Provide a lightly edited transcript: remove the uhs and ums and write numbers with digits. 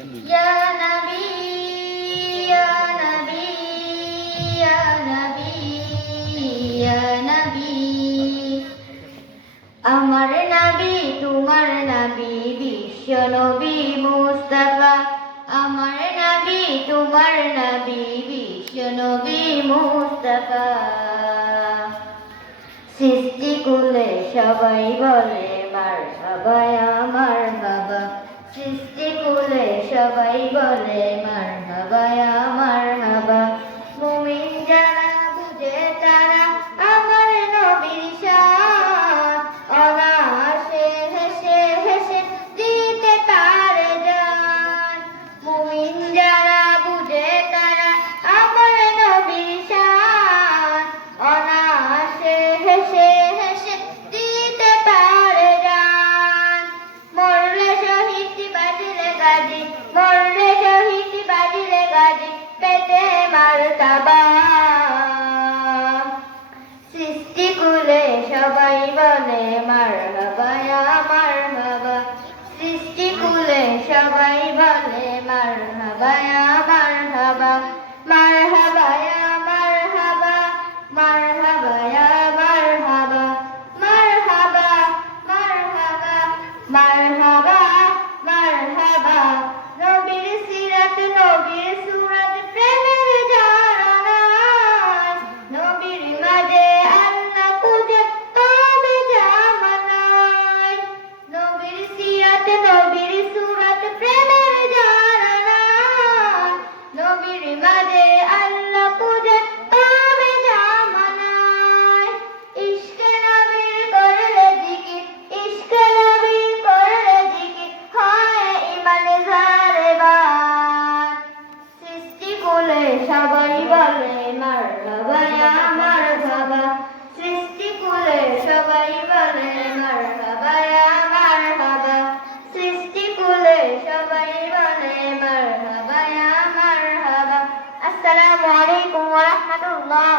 ইয়া নবী ইয়া নবী ইয়া নবী ইয়া নবী আমার নবী তোমার নবী বিশ্ব নবী মুস্তাফা আমার নবী তোমার নবী বিশ্ব নবী মুস্তাফা সৃষ্টি কুলে সবাই বলে মারহাবা আমার বাবা সৃষ্টি কুলে সবাই বলে মারহাবা আমার বাবা মুমিন যারা বুঝে তারা আমার নবীর শান অনায়াসে হেসে হেসে দিতে পারে জান মুমিন যারা বুঝে তারা আমার নবীর শান অনায়াসে হেসে হেসে দিতে পারে জান মরলে শহীদ বাজিলে গাজী মরলে শহীদ বাজিলে গাজী পেতে মারতাবা সৃষ্টি কুলে সবাই বলে মারহাবা আমার বাবা সৃষ্টি কুলে সবাই বলে মারহাবা আমার বাবা মারহাবা মারহাবা মারহাবা মারহাবা মারহাবা মারহাবা মারহাবা মারহাবা নবীর সিরাত নবীর সুরাত প্রেমের জানানায় নবীর মাঝে আল্লাহ খুঁজে পাবে জামানায় নবীর সিরাত নবীর সুরাত প্রেমের জানানায় নবীর মাঝে আল্লাহ খুঁজে পাবে জামানায় ইশকে নবীর করলে জিকির ইশকে নবীর করলে জিকির হয় ইমানে জারেবান সৃষ্টি কুলে সবাই বলে মারহাবা আমার বাবা সৃষ্টি কুলে সবাই বলে মারহাবা আমার বাবা সৃষ্টি কুলে সবাই বলে মারহাবা আমার বাবা আসসালামু আলাইকুম ওয়া রাহমাতুল্লাহ।